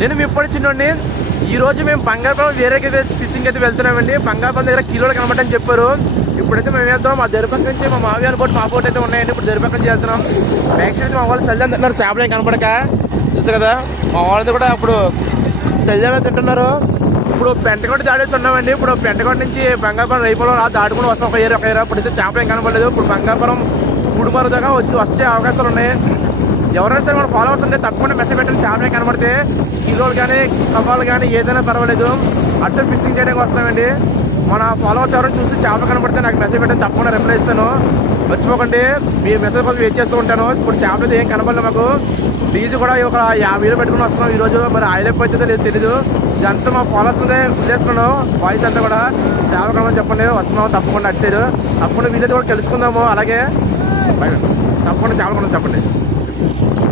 నేను ఇప్పుడు ఇప్పటి చిన్నోడిని ఈరోజు మేము బంగాళపల్లి వేరే ఫిషింగ్ అయితే వెళ్తున్నామండి. బంగాళపల్లి దగ్గర కిలోలు కనబడని చెప్పారు. ఇప్పుడైతే మేము వెళ్తాం మా దరిపక్క నుంచి మా మావి అనుకోటి మా బోట్ అయితే ఉన్నాయండి. ఇప్పుడు దరిపక్క నుంచి వెళ్తున్నాం. యాక్చువల్లీ మా వాళ్ళు సల్లి అంటున్నారు చేపలు ఏం కనపడక చూసా కదా? మా వాళ్ళది కూడా ఇప్పుడు సల్లి తింటున్నారు? ఇప్పుడు పెంటకోట దాడేసి ఉన్నామండి. ఇప్పుడు పెంటకోట నుంచి బంగాపురం రైపులో దాటుకుని వస్తాం. ఒక ఏరియా ఒక ఏరియా. ఇప్పుడు అయితే చేపలు ఏం కనపడలేదు ఇప్పుడు బంగాపురం గుడిమర దాకా వచ్చి వస్తే అవకాశాలు ఉన్నాయి. ఎవరైనా సరే మన ఫాలోవర్స్ ఉంటే తప్పకుండా మెసేజ్ పెట్టండి. చేపలే కనబడితే కిలోలు కానీ కవ్వాలు కానీ ఏదైనా పర్వాలేదు. అటు సైడ్ ఫిషింగ్ చేయడానికి వస్తామండి. మన ఫాలోవర్స్ ఎవరైనా చూసి చేపలు కనబడితే నాకు మెసేజ్ పెట్టండి. తప్పకుండా రిప్లై ఇస్తాను. మర్చిపోకండి. మీ మెసేజ్ కోసం వెయిట్ చేస్తూ ఉంటాను. ఇప్పుడు చేపలు ఏం కనబడలేదు మాకు. డీజీ కూడా ఒక యాభై వేలు పెట్టుకుని వస్తున్నాం ఈరోజు మరి ఆయిల్ అవుతుందో లేదు తెలీదు. ఇదంతా మా ఫాలోవర్స్ మీద వదిలేస్తున్నాను. వాయిస్ అంతా కూడా చేపలు కనబడి చెప్పండి. వస్తున్నాం తప్పకుండా అటు సైడ్ తప్పకుండా వీళ్ళది కూడా తెలుసుకుందాము. అలాగే. తప్పకుండా చేపలు కనబడి చెప్పండి. Thank you.